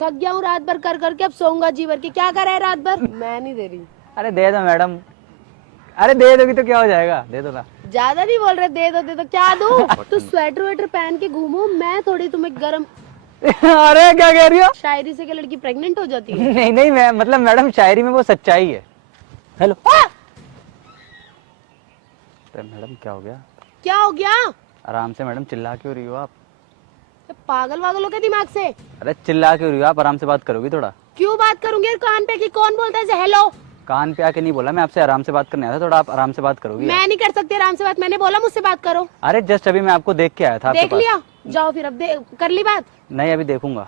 थक गया हूँ रात भर कर करके, अब सोऊंगा जी भर के। क्या कर रहा है रात भर? मैं नहीं दे रही। अरे दे दो मैडम, अरे दे दोगी तो क्या हो जाएगा, दे दो ना। ज्यादा नहीं बोल रहे, दे दो दे दो। क्या दूं? तू स्वेटर वेटर पहन के घूमो, मैं थोड़ी तुम्हें गरम। अरे क्या कह रही हो? शायरी से क्या लड़की प्रेग्नेंट हो जाती है? नहीं नहीं, मैं मतलब मैडम शायरी में वो सच्चाई है। हेलो। तो मैडम क्या हो गया? क्या हो गया? आराम से मैडम, चिल्ला क्यों रही हो आप? पागल वागल हो गए दिमाग से? अरे चिल्ला क्यों रही हो आप? आराम से बात करोगी थोड़ा? क्यों बात करूंगी यार? कान पे की कौन बोलता है? हेलो। कान पे आके नहीं बोला, मैं आपसे आराम से बात करने आया था, थोड़ा आप आराम से बात करोगी? मैं नहीं कर सकती आराम से बात, मैंने बोला मुझसे बात करो। अरे जस्ट अभी मैं आपको देख के आया था आपके देख पास। लिया? जाओ फिर, अब कर ली बात? नहीं अभी देखूंगा।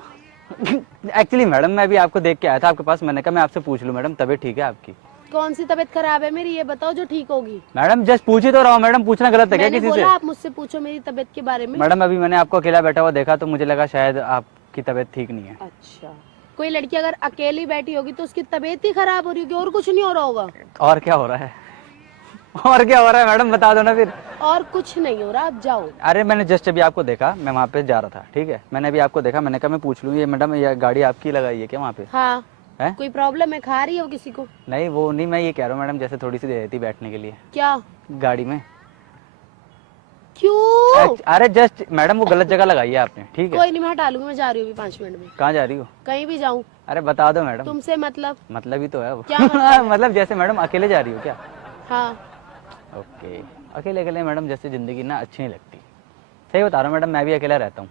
एक्चुअली मैडम मैं अभी आपको देख के आया था आपके पास, मैंने कहा मैं आपसे पूछ लूं मैडम, तबीयत ठीक है आपकी? कौन सी तबीयत खराब है मेरी, ये बताओ जो ठीक होगी। मैडम जस्ट पूछ ही तो रहा हूँ मैडम, पूछना गलत है क्या मैंने किसी से? बोला आप मुझसे पूछो मेरी तबीयत के बारे में। मैडम अभी मैंने आपको अकेला बैठा हुआ देखा तो मुझे लगा शायद आपकी तबीयत ठीक नहीं है। अच्छा, कोई लड़की अगर अकेली बैठी होगी तो उसकी तबीयत ही खराब हो रही होगी, और कुछ नहीं हो रहा होगा। और क्या हो रहा है? और क्या हो रहा है मैडम, बता दो ना फिर। और कुछ नहीं हो रहा, आप जाओ। अरे मैंने जस्ट अभी आपको देखा, मैं वहाँ पे जा रहा था, ठीक है, मैंने अभी आपको देखा, मैंने कहा मैं पूछ लूँ ये मैडम ये गाड़ी आपकी लगाई है क्या वहाँ पे? हाँ। है? कोई प्रॉब्लम है? खा रही हो किसी को? नहीं वो नहीं, मैं ये कह रहा हूँ मैडम जैसे थोड़ी सी दे देती बैठने के लिए क्या? गाड़ी में। क्यों? अरे जस्ट मैडम वो गलत जगह लगाई है आपने, ठीक है? कोई नहीं, मैं हटा लूंगी, मैं जा रही हूँ अभी 5 मिनट में। कहाँ जा रही हो? कहीं भी जाऊँ? अरे बता दो मैडम। तुमसे मतलब? मतलब ही तो है वो। क्या मतलब? मतलब जैसे मैडम अकेले जा रही हो क्या? हाँ। ओके, अकेले अकेले मैडम जैसे जिंदगी ना अच्छी नहीं लगती। सही बता रहा हूँ मैडम, मैं भी अकेला रहता हूँ।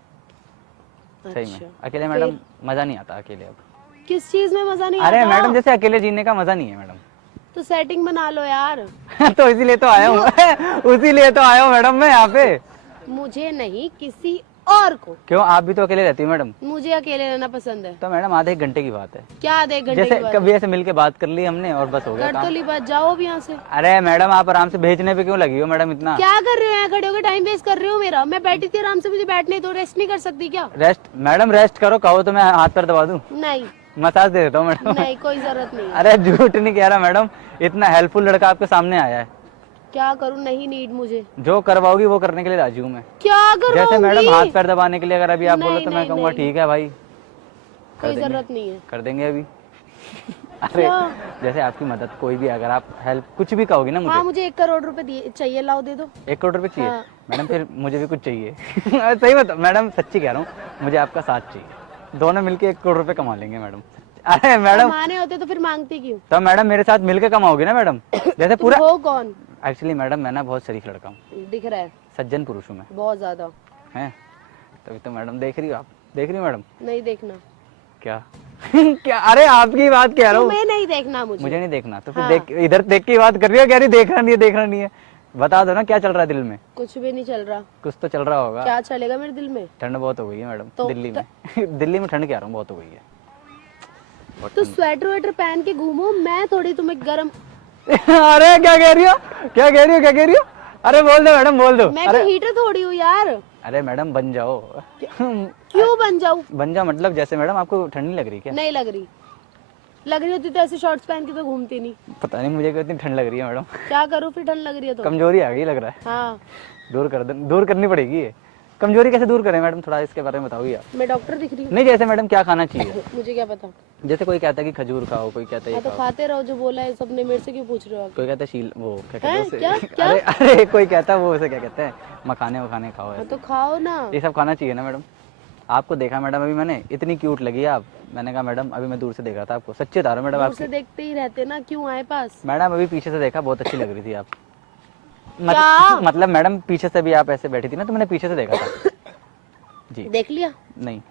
सही में अच्छा, अकेले मैडम मजा नहीं आता अकेले अब। किस चीज में मजा नहीं अरे आता? मैडम जैसे अकेले जीने का मजा नहीं है मैडम। तो सेटिंग बना लो यार। तो इसीलिए तो आया हूँ। इसीलिए तो आया हूँ मैडम मैं यहाँ पे। मुझे नहीं, किसी और को। क्यों, आप भी तो अकेले रहती हो मैडम? मुझे अकेले रहना पसंद है। तो मैडम आधे एक घंटे की बात है, क्या आधे घंटे जैसे की बात? कभी ऐसे मिलके बात कर ली हमने और बस हो गया कर तो काम। ली बात, जाओ अब यहाँ से। अरे मैडम आप आराम से भेजने पे क्यों लगी हो मैडम इतना? क्या कर रहे हो यहाँ खड़े होकर? टाइम वेस्ट कर रहे हो मेरा। मैं बैठी थी आराम से, मुझे बैठने दो, रेस्ट नहीं कर सकती क्या? रेस्ट मैडम, रेस्ट करो, कहो तो मैं हाथ पैर दबा दूं, नहीं मसाज दे देता हूँ मैडम। नहीं, कोई जरूरत नहीं है। अरे झूठ नहीं कह रहा मैडम, इतना हेल्पफुल लड़का आपके सामने आया है। क्या करूँ? नहीं नीड मुझे। जो करवाओगी वो करने के लिए राजी हूँ मैं। क्या करूँ? जैसे मैडम हाथ पैर दबाने के लिए अगर अभी आप बोलो नहीं, तो मैं नहीं, कहूँगा नहीं। ठीक है भाई, कोई जरूरत नहीं है। कर देंगे अभी। अरे जैसे आपकी मदद कोई भी, अगर आप हेल्प कुछ भी कहोगी ना हाँ, मुझे। मुझे 1 करोड़ रुपए दिए चाहिए, लाओ दे दो। 1 करोड़ रुपए चाहिए? हाँ। मैडम फिर मुझे भी कुछ चाहिए। सही बता मैडम, सच्ची कह रहा हूँ, मुझे आपका साथ चाहिए, दोनों मिलके 1 करोड़ रुपए कमा लेंगे मैडम। अरे मैडम माने होते तो फिर मांगती क्यों? तो मैडम मेरे साथ मिलके कमाओगे ना मैडम, जैसे पूरा। हो कौन? एक्चुअली मैडम मैं ना बहुत शरीफ लड़का हूँ, दिख रहा है सज्जन पुरुष हूँ मैं। बहुत ज्यादा। हैं तभी तो मैडम देख रही हो आप, देख रही हो मैडम? नहीं देखना। क्या? क्या? अरे आपकी बात कह रहा हूँ। तुम्हें नहीं देखना मुझे। मुझे नहीं देखना तो फिर हाँ। देख, इधर देख के बात कर रही हो, कह रही देखना नहीं है, देखना नहीं है। बता दो ना क्या चल रहा है दिल में? कुछ भी नहीं चल रहा। कुछ तो चल रहा होगा। क्या चलेगा मेरे दिल में? ठंड बहुत हो गई है मैडम तो दिल्ली में। दिल्ली में ठंड कह रहा हूँ बहुत हो गई है। तो स्वेटर वेटर पहन के घूमो, मैं थोड़ी तुम्हें गरम। अरे क्या कह रही हो, क्या कह रही हो, क्या कह रही हो? अरे बोल दो मैडम, बोल दो। मैं अरे कोई हीटर थोड़ी हूँ यार। अरे मैडम बन जाओ। क्यों बन जाऊँ? बन जाओ मतलब जैसे मैडम आपको ठंड नहीं लग रही क्या? नहीं लग रही। लग रही होती तो ऐसे शॉर्ट्स पहन के तो घूमती नहीं। पता नहीं मुझे कितनी ठंड लग रही है मैडम। क्या करूँ फिर, ठंड लग रही है तो? कमजोरी आ गई लग रहा है। हाँ। दूर करनी पड़ेगी ये कमजोरी। कैसे दूर करें मैडम, थोड़ा इसके बारे में बताओ यार। मैं डॉक्टर दिख रही हूँ? नहीं जैसे मैडम क्या खाना चाहिए? मुझे क्या पता। जैसे कोई कहता है कि खजूर खाओ, कोई कहता है ये हाँ तो खाओ, खाते रहो, जो बोला है सबने, मेरे से क्यों पूछ रहे हो आप? कोई कहता है शील वो क्या कहते हैं हैं? उसे? क्या? क्या? अरे अरे कोई कहता है वो उसे क्या कहते हैं, मखाने वखाने खाओ हाँ ऐसे। तो खाओ ना। ये सब खाना चाहिए ना मैडम। आपको देखा मैडम अभी मैंने, इतनी क्यूट लगी आप, मैंने कहा मैडम अभी मैं दूर से देखा था आपको, सच्चे बता रहा हूँ मैडम दूर आपकी। से देखते ही रहते ना, क्यों आए पास? मैडम अभी पीछे से देखा, बहुत अच्छी लग रही थी आप। क्या? मतलब मैडम पीछे से भी आप ऐसे बैठी थी ना तो मैंने पीछे से देखा था जी। देख लिया? नहीं।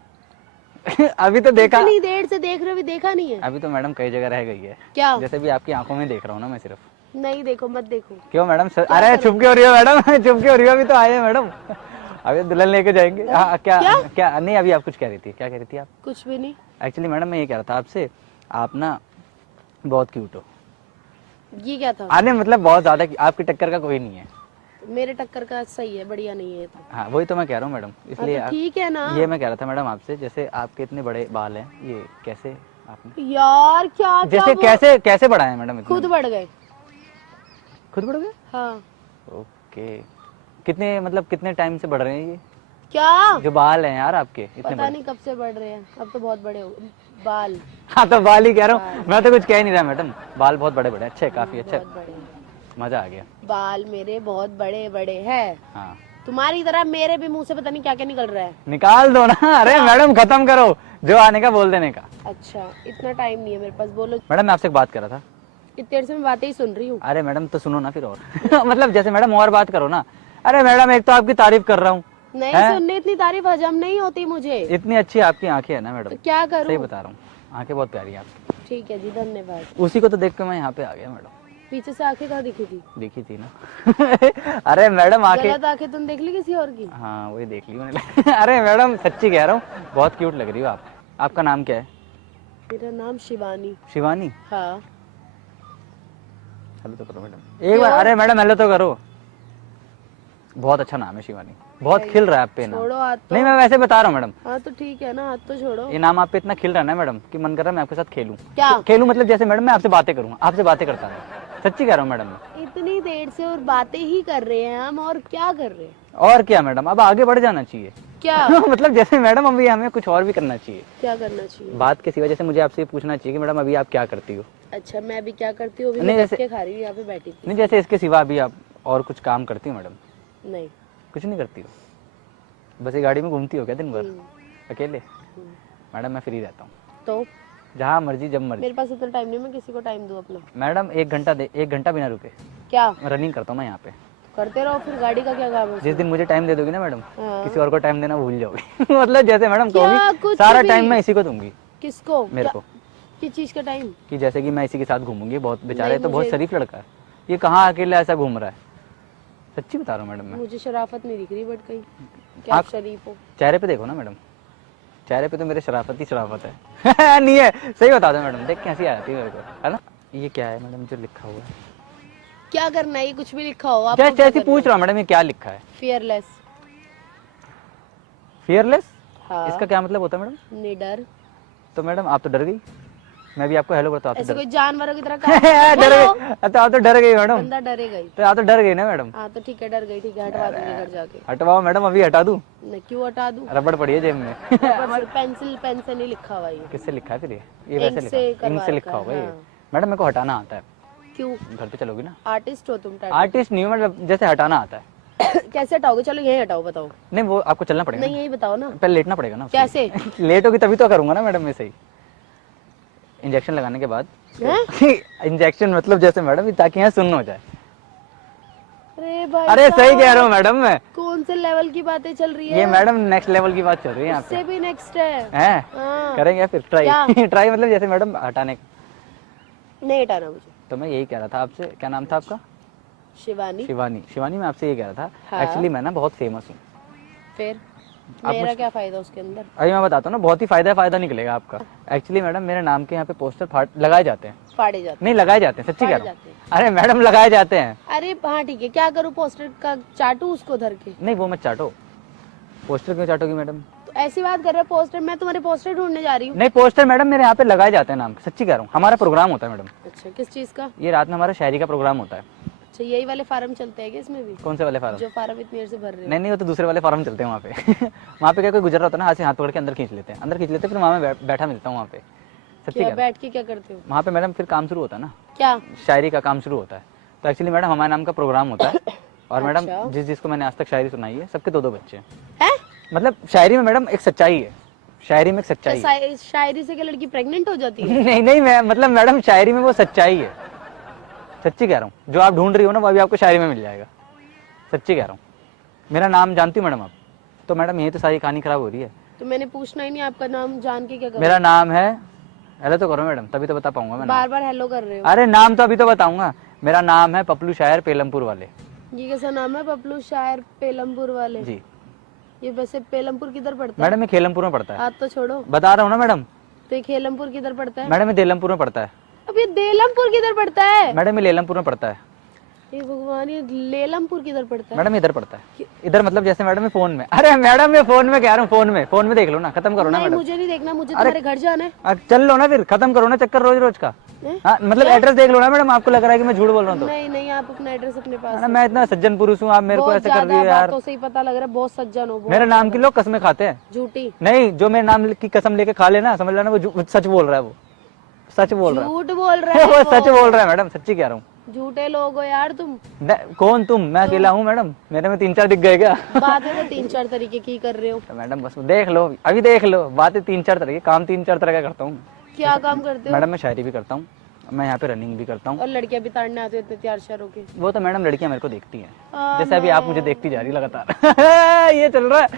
अभी तो देखा, इतनी देर से देख रहे हो, भी देखा नहीं है? अभी तो मैडम कई जगह रह गई है। क्या? जैसे भी आपकी आंखों में देख रहा हूँ ना मैं सिर्फ। नहीं देखो, मत देखो। क्यों मैडम अरे चुप क्यों हो रही हो मैडम? चुप क्यों हो रही हो? अभी तो आए हैं मैडम, अभी दुल्हन लेके जाएंगे। हाँ क्या क्या नहीं, अभी आप कुछ कह रही थी, क्या कह रही थी आप? कुछ भी नहीं। एक्चुअली मैडम मैं ये कह रहा था आपसे, आप ना बहुत क्यूट हो। ये क्या था? अरे मतलब बहुत ज्यादा, आपकी टक्कर का कोई नहीं है। मेरे टक्कर का सही है, बढ़िया नहीं है तो। हाँ वही तो मैं कह रहा हूँ मैडम, इसलिए हाँ तो ठीक है ना। ये मैं कह रहा था मैडम आपसे, जैसे आपके इतने बड़े बाल हैं, ये कैसे आपने, यार क्या था जैसे वो? कैसे कैसे बढ़ाए मैडम इतने? खुद बढ़ गए। खुद बढ़ गए? हाँ। ओके, कितने मतलब कितने टाइम से बढ़ रहे हैं ये? क्या? जो बाल हैं यार आपके इतने पता बड़े। नहीं कब से बढ़ रहे हैं, अब तो बहुत बड़े हो बाल। हाँ तो बाल ही कह रहा हूँ, मैं तो कुछ कह नहीं रहा मैडम, बाल बहुत बड़े बड़े अच्छे, काफी अच्छे, बहुत बड़े हैं। मजा आ गया। बाल मेरे बहुत बड़े बड़े हैं, हाँ तुम्हारी तरह मेरे भी मुंह से पता नहीं क्या क्या निकल रहा है। निकाल दो ना, अरे मैडम खत्म करो, जो आने का बोल देने का। अच्छा इतना टाइम नहीं है मेरे पास, बोलो। मैडम मैं आपसे एक बात कर रहा था। इतनी देर से मैं बातें ही सुन रही हूँ। अरे मैडम तो सुनो ना फिर और मतलब जैसे मैडम और बात करो ना। अरे मैडम एक तो आपकी तारीफ कर रहा हूँ, नहीं हैं? सुनने इतनी तारीफ हजम नहीं होती मुझे। इतनी अच्छी आपकी आंखें है ना मैडम, तो क्या सही करूँ? बता रहा हूँ, आंखें बहुत प्यारी हैं आपकी। ठीक है जी, धन्यवाद। उसी को तो देख के मैं यहाँ पे आ गया मैडम। पीछे से आंखें कहाँ दिखी थी? देखी थी ना अरे मैडम आंखें, गलत आंखें तुम देख ली किसी और की? हाँ वही देख ली मैंने अरे मैडम सच्ची कह रहा हूँ, बहुत क्यूट लग रही हो आप। आपका नाम क्या है? मेरा नाम शिवानी। शिवानी। हाँ हेलो तो करो मैडम एक बार, अरे मैडम हेलो तो करो। बहुत अच्छा नाम है शिवानी, बहुत खिल रहा है आप पे नाम। छोड़ो हाथ तो। नहीं मैं वैसे बता रहा हूँ मैडम, हाँ तो ठीक है ना, हाथ तो छोड़ो। ये नाम आप पे इतना खिल रहा है ना मैडम कि मन कर रहा है मैं आपके साथ खेलूं। क्या? खेलूं मतलब जैसे मैडम मैं आपसे बातें करूँ, आपसे बातें करता हूँ, सच्ची कह रहा हूँ मैडम मैं। इतनी देर से और बातें ही कर रहे हैं हम, और क्या कर रहे हैं? और क्या मैडम, अब आगे बढ़ जाना चाहिए क्या? मतलब जैसे मैडम अभी हमें कुछ और भी करना चाहिए, क्या करना चाहिए? बात के सिवा। जैसे मुझे आपसे ये पूछना चाहिए कि मैडम अभी आप क्या करती हो। अच्छा मैं अभी क्या करती हूँ? अभी नहीं, मैं जैसे- के खा रही हूँ, यहाँ पे बैठी थी। नहीं जैसे इसके सिवा अभी आप और कुछ काम करती हो मैडम? नहीं। कुछ नहीं करती हो, बस ये गाड़ी में घूमती हो क्या दिन भर अकेले? मैडम मैं फ्री रहता हूँ, तो जहाँ मर्जी जब मर्जी। मेरे पास इतना टाइम नहीं, मैं किसी को टाइम दूँ अपना? मैडम 1 घंटा बिना रुके क्या रनिंग करता हूँ मैं यहाँ पे। करते रहो, फिर गाड़ी का क्या काम है? जिस दिन मुझे टाइम दे दोगी ना मैडम, हाँ। किसी और को टाइम देना भूल जाओगी मतलब जैसे मैडम क्या कहोगी कुछ सारा भी? टाइम मैं इसी को दूंगी, किसको? मेरे क्या- को, किस चीज का टाइम? कि जैसे कि मैं इसी के साथ घूमूंगी। बहुत बेचारा नहीं, है तो बहुत मुझे- शरीफ लड़का है, ये कहाँ अकेले ऐसा घूम रहा है, सच्ची बता रहा हूँ मैडम मैं। मुझे शराफत नहीं दिख रही, बट कहीं क्या आप शरीफ हो? चेहरे पे देखो ना मैडम, चेहरे पे तो मेरे शराफत ही शराफत है नहीं है, सही बता दो मैडम, देख कैसी आ जाती है मेरे को, है ना। ये क्या है मैडम जो लिखा हुआ है? क्या करना है? ये कुछ भी लिखा हो आप? जैसे ऐसे पूछ रहा हूँ मैडम, ये क्या लिखा है? फियरलेस। फियरलेस, हाँ। इसका क्या मतलब होता है मैडम? निडर। तो मैडम आप तो डर गई, मैं भी आपको हेलो करता हूँ, आप तो ऐसे डर कोई जानवरों की तरह डर बोलो। गई, तो आप तो डर गई मैडम, बंदा डरेगा ही। तो आप तो डर गई ना मैडम। हाँ तो ठीक है, डर गई, ठीक है, हटवा दूंगी घर जाके। हटवाओ मैडम, अभी हटा दूं? नहीं, क्यों हटा दूं? रबड़ पड़ी है जेब में पेंसिल पेन से नहीं लिखा हुआ ये। किससे लिखा है फिर ये वैसे इंक लिखा से है, करवा इंक से लिखा रखा होगा है, ये। हाँ। मैडम मेरे को हटाना आता है, क्यों? घर पे चलोगी ना? आर्टिस्ट हो तुम? आर्टिस्ट नहीं हूँ मतलब, जैसे हटाना आता है। कैसे हटाओगे? चलो यही हटाओ, बताओ। नहीं वो आपको चलना पड़ेगा नहीं यही बताओ ना। ना, पहले लेटना पड़ेगा ना। कैसे? लेट होगी तभी तो करूंगा ना मैडम मैं, सही। इंजेक्शन लगाने के बाद इंजेक्शन मतलब जैसे मैडम ताकि यहाँ सुन्न हो जाए। अरे भाई अरे सही साहब, कह रहा हूँ मैडम मैं, कौन से लेवल की बातें चल रही है? ये मैडम नेक्स्ट लेवल की बात चल रही है यहाँ इससे पे, भी नेक्स्ट है। हैं? हाँ। करेंगे फिर ट्राई ट्राई मतलब जैसे मैडम हटाने का। नहीं हटाना मुझे। तो मैं यही कह रहा था आपसे, क्या नाम था आपका? शिवानी। शिवानी। शिवानी मैं आपसे ये कह रहा था, हाँ। एक्चुअली मैं ना बहुत फेमस हूँ। फिर मेरा क्या फायदा उसके अंदर? अभी मैं बताता हूँ ना, बहुत ही फायदा निकलेगा आपका। एक्चुअली मैडम मेरे नाम के यहाँ पे पोस्टर लगाए जाते हैं, फाड़े जाते नहीं लगाए जाते हैं, सच्ची कह फाड़े रहा हूँ। जाते हैं। अरे मैडम लगाए जाते हैं। अरे हाँ ठीक है, क्या करूँ? पोस्टर का चाटू उसको धर के? नहीं वो मत चाटो, पोस्टर क्यों चाटोगी मैडम? तो ऐसी बात कर रहे हो? पोस्टर, मैं तुम्हारे पोस्टर ढूंढने जा रही हूँ। नहीं पोस्टर मैडम मेरे यहाँ पे लगाए जाते हैं नाम के, सच्ची कह रहा हूँ। हमारा प्रोग्राम होता है मैडम, अच्छा किस चीज का? ये रात में हमारा शायरी का प्रोग्राम होता है। अच्छा यही वाले फार्म चलते हैं क्या इसमें भी? कौन से वाले फार्म? जो फार्म इतनी देर से भर रहे हो? नहीं वो तो दूसरे वाले फार्म चलते हैं वहाँ पे वहाँ पे क्या कोई गुजर रहा होता है ना, हाथ से हाथ पकड़ के अंदर खींच लेते हैं, फिर वहाँ में बैठा मिलता हूँ वहाँ पे, सच्ची क्या कह बैठ के क्या करते हो? वहाँ पे मैडम फिर काम शुरू होता है ना, क्या? शायरी का काम शुरू होता है। तो एक्चुअली मैडम हमारे नाम का प्रोग्राम होता है, और मैडम अच्छा। जिसको मैंने आज तक शायरी सुनाई है सबके 2-2 बच्चे हैं। हैं? मतलब शायरी में मैडम एक सच्चाई है, शायरी में एक सच्चाई है। शायरी से क्या लड़की प्रेग्नेंट हो जाती है? नहीं मैं मतलब मैडम शायरी में वो सच्चाई है, सच्ची कह रहा हूँ। जो आप ढूंढ रही हो ना वो अभी आपको शायरी में मिल जाएगा, सच्ची कह रहा हूँ। मेरा नाम जानती हो मैडम आप? तो मैडम यही तो सारी कहानी खराब हो रही है। तो मैंने पूछना ही नहीं, आपका नाम जान के क्या करूं? मेरा नाम है, हेलो तो करो मैडम तभी तो बता पाऊंगा मैं नाम। बार बार हेलो कर रहे हो। अरे नाम तो अभी तो बताऊंगा। मेरा नाम है पपलू शायर पेलमपुर वाले। ये कैसा नाम है? पपलू शायर पेलमपुर वाले? जी ये वैसे पेलमपुर किधर पड़ता है? मैडम ये खेलमपुर में पड़ता है। हाथ तो छोड़ो। बता रहा हूँ ना मैडम। तो ये खेलमपुर किधर पड़ता है? मैडम ये देलमपुर में पड़ता है। अब ये देलमपुर किधर पड़ता है? मैडम ये लेलमपुर में पड़ता है। ये भगवान, ये लेलमपुर किधर पड़ता है? मैडम इधर पड़ता है, इधर मतलब जैसे मैडम ये फोन में। अरे मैडम ये फोन में कह रहा हूँ, फोन में देख लो ना, खत्म करो ना नहीं मैडम। मुझे नहीं देखना, मुझे तुम्हारे घर जाना है। चल लो ना फिर, खत्म करो ना चक्कर रोज रोज का। हाँ मतलब एड्रेस देख लो ना मैडम, आपको लग रहा है कि मैं झूठ बोल रहा हूँ तो। नहीं नहीं, आप अपना एड्रेस अपने पास मैडम मैं इतना सज्जन पुरुष हूँ, आप मेरे को बहुत ऐसे कर रही ज्यादा हो यार। बातों से ही पता लग रहा है बहुत सज्जन हो, बहुत मेरे नाम की लोग कसमें खाते हैं। झूठी। नहीं, जो मेरे नाम की कसम लेके खा लेना, समझ लेना वो सच बोल रहा है, वो सच बोल रहा है। झूठ बोल रहे हो, वो सच बोल रहा है मैडम, सच्ची कह रहा हूँ। झूठे लोग हो यार तुम। कौन तुम? मैं अकेला हूँ मैडम, मेरे में 3-4 दिख गए क्या? बातें तो 3-4 तरीके की कर रहे हो। तो मैडम बस देख लो, अभी देख लो, बातें 3-4 तरह की, काम 3-4 तरह का करता हूँ। क्या काम करते हो? मैडम मैं शायरी भी करता हूँ, मैं यहाँ पे रनिंग भी करता हूँ। और लड़कियां भी ताड़ने आती होती तैयार श्यार होके। वो तो मैडम लड़कियां मेरे को देखती हैं, हाँ, जैसे अभी आप मुझे देखती जा रही लगातार। ये चल रहा है।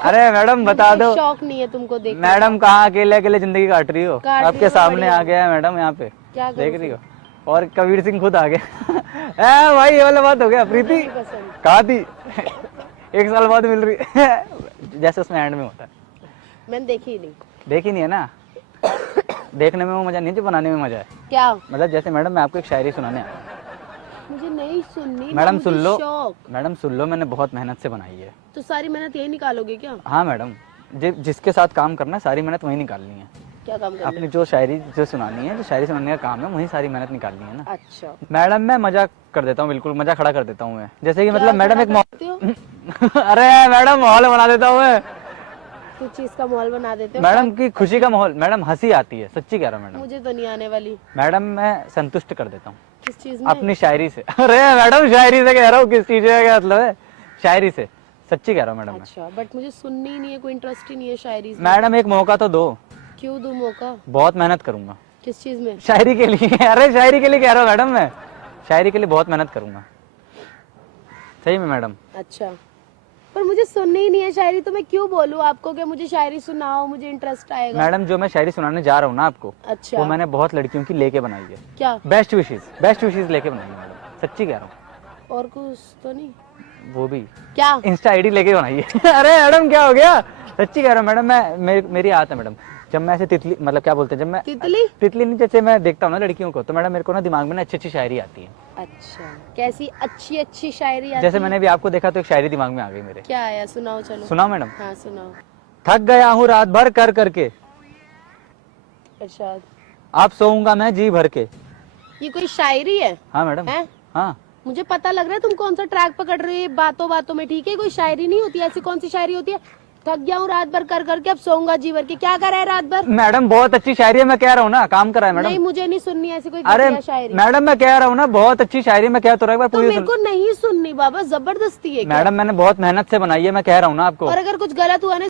अरे मैडम बता दो, शौक नहीं है तुमको देख। मैडम कहाँ अकेले अकेले जिंदगी काट रही हो? काट रही आपके हूँ, सामने बढ़िया। आ गया है मैडम, यहाँ पे क्या करूं देख रही हो, और कबीर सिंह खुद आ गया। ए भाई, ये वाला बात हो गया। प्रीति पसंद। कहाँ थी? 1 साल बाद मिल रही है। जैसे उसमें एंड में होता है। मैंने देखी ही नहीं। देखी नहीं है ना? देखने में वो मजा नहीं है जो बनाने में मजा है। क्या? मतलब जैसे मैडम मैं आपको एक शायरी सुनाने आया। मुझे नहीं सुननी ना, मैडम मुझे सुन लो, शौक। मैडम सुन लो, मैंने बहुत मेहनत से बनाई है। तो सारी मेहनत यही निकालोगे क्या? हाँ मैडम, जिसके साथ काम करना है सारी मेहनत वही निकालनी है। क्या काम करना अपनी है? जो शायरी जो सुनानी है, जो शायरी सुनाने का काम है, वही सारी मेहनत निकालनी है ना। अच्छा। मैडम मैं मजाक कर देता हूँ, बिल्कुल मजा खड़ा कर देता हूँ मैं, जैसे कि क्या मतलब मैडम खड़ा एक करते हो? अरे मैडम माहौल बना देता हूँ मैं, कुछ चीज का माहौल बना देते हो। मैडम की खुशी का माहौल। मैडम हंसी आती है, सच्ची कह रहा हूँ मैडम। मुझे तो नहीं आने वाली। मैडम मैं संतुष्ट कर देता हूँ किस चीज में? अपनी शायरी से। अरे मैडम शायरी से कह रहा हूँ, किस चीज का क्या मतलब है? शायरी से, सच्ची कह रहा हूँ मैडम मैं। अच्छा, बट मुझे सुननी ही नहीं है, कोई इंटरेस्ट ही नहीं है शायरी से। मैडम एक मौका तो दो। क्यों दूं मौका? बहुत मेहनत करूंगा किस चीज में? शायरी के लिए। अरे शायरी के लिए कह रहा हूँ मैडम, मैं शायरी के लिए बहुत मेहनत करूंगा, सही में मैडम। अच्छा, पर मुझे सुननी ही नहीं है शायरी, तो मैं क्यों बोलूं आपको कि मुझे शायरी सुनाओ, मुझे इंटरेस्ट आएगा। मैडम जो मैं शायरी सुनाने जा रहा हूँ ना आपको, अच्छा। वो मैंने बहुत लड़कियों की लेके बनाई है। क्या? बेस्ट विशेष लेके बनाई है मैडम, सच्ची कह रहा हूँ। और कुछ तो नहीं? वो भी क्या? इंस्टा आईडी लेके बनाई है। अरे मैडम क्या हो गया, सच्ची कह रहा हूँ मैडम। मेरी आदत है मैडम, जब मैं ऐसे तितली, मतलब क्या बोलते हैं, जब मैं तितली नहीं, जैसे मैं देखता हूँ ना लड़कियों को, तो मैडम मेरे को ना दिमाग में ना अच्छी शायरी आती है। अच्छा, कैसी अच्छी शायरी आती जैसे है? मैंने भी आपको देखा तो एक शायरी दिमाग में आ गई मेरे। क्या आया? सुनाओ चलो। सुनाओ मैडम। हाँ सुनाओ। थक गया हूँ रात भर कर करके, इरशाद। आप सोऊंगा मैं जी भर के। ये कोई शायरी है? हाँ मैडम। है? हाँ मुझे पता लग रहा है तुम कौन सा ट्रैक पकड़ रहे हो बातों बातों में, ठीक है? कोई शायरी नहीं होती, ऐसी कौन सी शायरी होती है? थक गया हूँ रात भर कर करके, अब सोऊंगा जी भर के। क्या कर रहा है रात भर? मैडम बहुत अच्छी शायरी है, मैं कह रहा हूँ ना, काम करा है मैडम। नहीं, मुझे नहीं सुननी ऐसी कोई अरे घटिया शायरी। मैडम मैं कह रहा हूँ ना, बहुत अच्छी शायरी, मैं कह तो रहा हूँ, एक बार तो पूरी मेरे को नहीं सुननी बाबा, जबरदस्ती है क्या? मैडम मैंने बहुत मेहनत से बनाई है, मैं कह रहा हूँ ना आपको। और अगर कुछ गलत हुआ ना,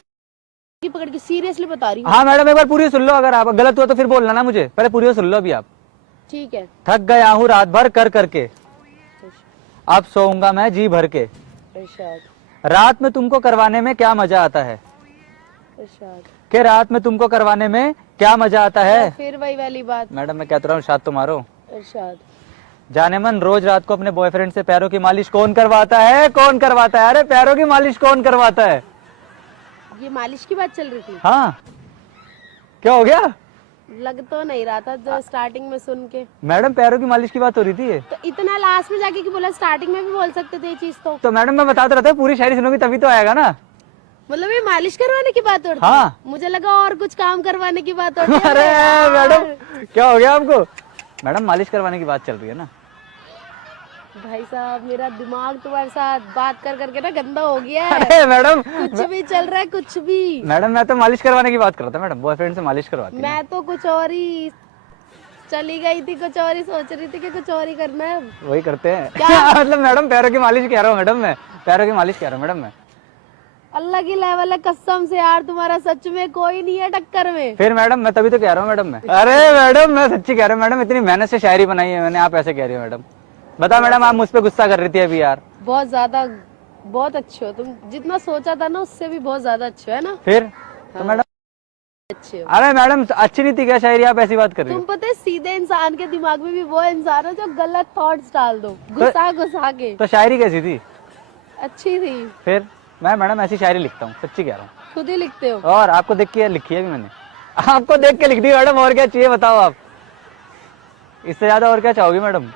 पकड़ के सीरियसली बता रही हूँ। हाँ मैडम एक बार पूरी सुन लो, अगर आप गलत हुआ तो फिर बोलना ना मुझे, पहले पूरी सुन लो अभी आप। ठीक है। थक गया हूँ रात भर कर करके, अब सोऊंगा मैं जी भर के। इरशाद। रात में तुमको करवाने में क्या मजा आता है, इरशाद। कि रात में तुमको करवाने में क्या मजा आता है। फिर वही वाली बात। मैडम मैं कहता रहा हूँ, शाद तो मारो। इरशाद। जाने मन रोज रात को अपने बॉयफ्रेंड से पैरों की मालिश कौन करवाता है, कौन करवाता है? अरे पैरों की मालिश कौन करवाता है? ये मालिश की बात चल रही थी? हाँ क्या हो गया? लग तो नहीं रहा था जो स्टार्टिंग में सुन के। मैडम पैरों की मालिश की बात हो रही थी ये। तो इतना लास्ट में जाके क्यों बोला? स्टार्टिंग में भी बोल सकते थे ये चीज तो मैडम मैं बताता रहता हूँ, पूरी शायरी सुनोगी तभी तो आएगा ना। मतलब ये मालिश करवाने की बात हो रही थी? हाँ। मुझे लगा और कुछ काम करवाने की बात हो रही है। अरे मैडम क्या हो गया आपको? मैडम मालिश करवाने की बात चल रही है ना। भाई साहब मेरा दिमाग तुम्हारे साथ बात कर करके ना गंदा हो गया है। अरे मैडम कुछ भी चल रहा है, कुछ भी। मैडम मैं तो मालिश करवाने की बात कर रहा था मैडम, बॉयफ्रेंड से मालिश करवाती है। मैं तो कुछ और ही चली गई थी, कुछ और ही सोच रही थी कि कुछ और ही करना है। वही करते हैं। मतलब मैडम पैरों की मालिश कह रहा हूँ मैडम, मैं पैरों की मालिश कह रहा हूँ मैडम मैं। अल्लाह की लेवल है कसम से यार, तुम्हारा सच में कोई नहीं है टक्कर में। फिर मैडम मैं तभी तो कह रहा हूँ मैडम मैं। अरे मैडम मैं सच्ची कह रहा हूँ मैडम, इतनी मेहनत से शायरी बनाई है मैंने, आप ऐसे कह रही हो मैडम। बताओ मैडम, आप मुझ पे गुस्सा कर रही थी अभी यार। बहुत ज्यादा, बहुत अच्छे हो तुम, जितना सोचा था ना उससे भी बहुत ज्यादा अच्छे हो, है ना? फिर तो मैडम अच्छे हो। अरे मैडम अच्छी नहीं थी क्या शायरी, आप ऐसी बात कर रही तुम हो? पता है सीधे इंसान के दिमाग में भी वो इंसान है जो गलत थॉट्स डाल दो, गुस्सा के। तो शायरी कैसी थी? अच्छी थी। फिर मैं मैडम ऐसी शायरी लिखता हूँ, सच्ची कह रहा हूँ। खुद ही लिखते हो? और आपको देख के लिखी है भी मैंने, आपको देख के लिख दी मैडम, और क्या चाहिए बताओ आप? इससे ज्यादा और क्या चाहोगी मैडम?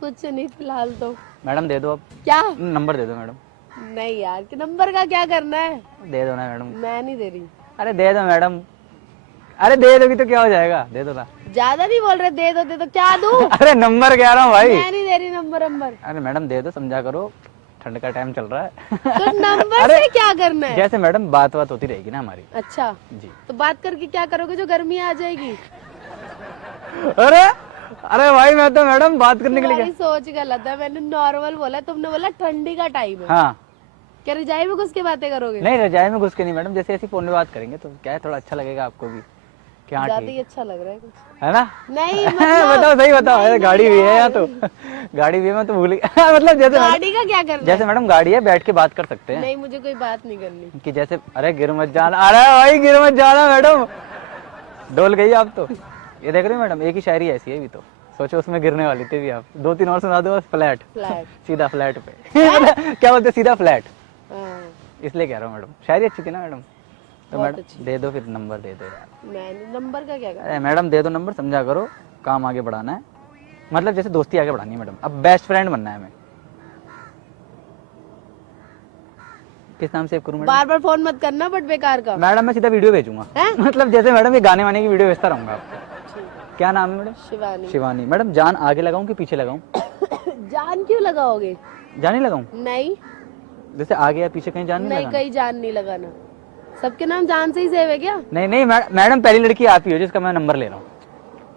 कुछ नहीं फिलहाल तो। मैडम दे दो अब, क्या? नंबर दे दो मैडम। नहीं यार, कि नंबर का क्या करना है? दे दो ना मैडम। मैं नहीं दे रही। अरे दे दो मैडम, अरे दे दोगी तो क्या हो जाएगा, दे दो ना। ज्यादा नहीं बोल रहे, दे दो क्या दूं? अरे नंबर कह रहा हूँ भाई। मैं नहीं दे रही नंबर। अरे मैडम दे दो, समझा करो, ठंड का टाइम चल रहा है। तो नंबर अरे, से क्या करना है? जैसे मैडम बात होती रहेगी ना हमारी। अच्छा, जी। तो बात करके क्या करोगे जो गर्मी आ जाएगी? अरे अरे भाई मैं तो मैडम बात करने के लिए तुम्हारी सोच गलत है, मैंने नॉर्मल बोला, तुमने बोला ठंडी का टाइम है। हाँ क्या रजाई में घुस के बातें करोगे? नहीं, रजाई में घुस के नहीं मैडम, जैसे ऐसी फोन में बात करेंगे तो क्या है, थोड़ा अच्छा लगेगा आपको भी। क्या ज्यादा ठीक ही अच्छा लग रहा है कुछ। है ना? नहीं बताओ सही बताओ। अरे नहीं, गाड़ी भी है यार। यहाँ तो, गाड़ी भी है, मैं तो भूल गया। मतलब जैसे गाड़ी का क्या करना जैसे मैडम गाड़ी है, बैठ के बात कर सकते है? हैं नहीं, मुझे कोई बात नहीं करनी। कि जैसे, अरे गिर मत जाना, अरे भाई गिर मत जाना मैडम, डोल गई आप तो। ये देख रहे हो मैडम, एक ही शायरी ऐसी है अभी तो, सोचो उसमें गिरने वाली थी भी आप। 2-3 और सुना दो बस, फ्लैट सीधा फ्लैट पे। क्या बोलते, सीधा फ्लैट। हाँ, इसलिए कह रहा हूँ मैडम, शायरी अच्छी थी ना मैडम। तो बहुत मैडम अच्छी। दे दो फिर, नंबर दे दो यार। मैंने नंबर का क्या करना? अरे मैडम दे दो नंबर, समझा करो, काम आगे बढ़ाना है, मतलब जैसे दोस्ती आगे बढ़ानी है मैडम, अब बेस्ट फ्रेंड बनना है हमें। किस नाम सेव करूं मैडम? बार बार फोन मत करना, बट बेकार का। मैडम मैं सीधा वीडियो भेजूंगा। हैं? मतलब जैसे मैडम ये गाने वाने की वीडियो भेजता रहूंगा आपको। क्या नाम है मैडम? शिवानी। शिवानी। मैडम जान आगे लगाऊं कि पीछे लगाऊं? जान क्यों लगाओगे? जान ही लगाऊं? नहीं जैसे आगे या पीछे कहीं जान नहीं नहीं, लगाना? कहीं जान नहीं लगाना। सबके नाम जान से ही सेव है क्या? नहीं नहीं मैडम पहली लड़की आप ही हो जिसका मैं नंबर ले रहा हूँ।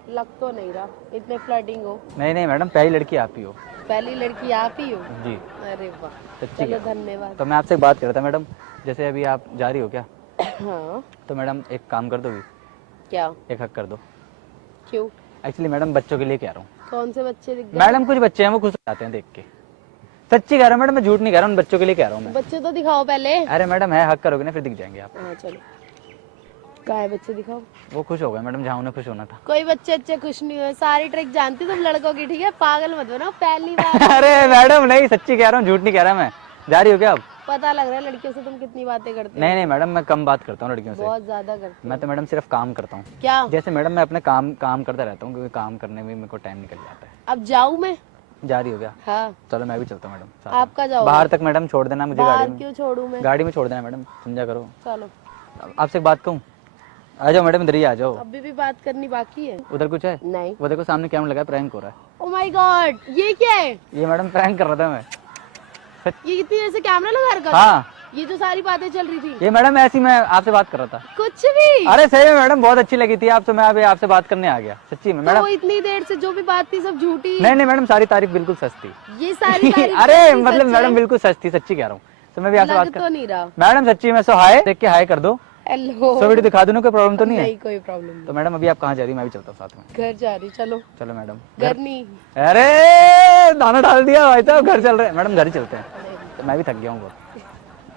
लग तो नहीं रहा, इतने फ्लर्टिंग हो। नहीं नहीं मैडम, पहली लड़की आप ही हो। पहली लड़की आप ही हो? जी। अरे वाह, सच्ची चलो क्या? धन्यवाद। तो मैं आपसे एक बात कर रहा था मैडम, जैसे अभी आप जा रही हो क्या, हाँ, तो मैडम एक काम कर दोगी, क्या? एक हक कर दो। क्यों? एक्चुअली मैडम बच्चों के लिए कह रहा हूँ। कौन से बच्चे दिख गए? मैडम कुछ बच्चे हैं वो खुश हो जाते हैं देख के। सच्ची कह रहा हूँ मैडम, मैं झूठ नहीं कह रहा हूँ, उन बच्चों के लिए कह रहा हूँ मैं। बच्चे तो दिखाओ पहले। अरे मैडम है, हक करोगे ना फिर दिख जाएंगे आप। हाँ चलो, कहाँ है बच्चे, दिखाओ। वो खुश हो गए मैडम जहाँ उन्हें खुश होना था। कोई बच्चे अच्छे खुश नहीं हुए, सारी ट्रिक जानती तुम लड़कों की, ठीक है? पागल मत बनाओ, पहली बार। अरे मैडम नहीं, सच्ची कह रहा हूँ, झूठ नहीं कह रहा मैं। जा रही हो क्या आप? पता लग रहा है लड़कियों से तुम कितनी बातें करते हो। नहीं नहीं मैडम, मैं कम बात करता हूँ लड़कियों से। बहुत ज्यादा करते मैं तो मैडम सिर्फ काम करता हूँ। क्या? जैसे मैडम मैं अपने काम करता रहता हूँ, क्योंकि काम करने में मेरे को टाइम निकल जाता है। अब जाऊँ मैं? जा रही हो क्या? हाँ। चलो मैं भी चलता हूँ मैडम साथ आप कहाँ में। जाओगे? बाहर तक मैडम छोड़ देना मुझे, बाहर गाड़ी में। क्यों छोड़ूं मैं? गाड़ी में छोड़ देना मैडम, समझा करो। चलो, आपसे एक बात कहूँ, आ जाओ मैडम, इधर ही आ जाओ। अभी भी बात करनी बाकी है? उधर कुछ है? नहीं। वो देखो सामने कैमरा लगा है, प्रैंक हो रहा है। ओ माय गॉड, ये क्या है? ये मैडम प्रैंक कर रहा था मैं। ये इतनी देर से कैमरा लगा रखा था? हाँ, ये जो सारी बातें चल रही थी? ये मैडम ऐसी मैं आपसे बात कर रहा था। कुछ भी? अरे सही में मैडम, बहुत अच्छी लगी थी आपसे, मैं अभी आपसे बात करने आ गया सच्ची में तो मैडम। इतनी देर से जो भी बात थी सब झूठी? नहीं नहीं मैडम, सारी तारीफ बिल्कुल सच थी। ये सारी तारीफ अरे सच्ची मतलब सच मैडम है? बिल्कुल सच थी, सच्ची कह रहा हूँ। तो मैं भी आपसे बात लग कर तो नहीं रहा। मैडम सच्ची में। सो हाय देख के हाय कर दो। हेलो। सो वीडियो दिखा दूं ना, कोई प्रॉब्लम तो नहीं है? नहीं, कोई प्रॉब्लम नहीं। तो मैडम अभी आप कहाँ जा रही, मैं भी चलता हूँ साथ में। घर जा रही, चलो। चलो मैडम। घर नहीं। अरे दाना डाल दिया भाई साहब, घर चल रहे हैं मैडम, घर ही चलते हैं। तो मैं भी थक गया हूँ बहुत।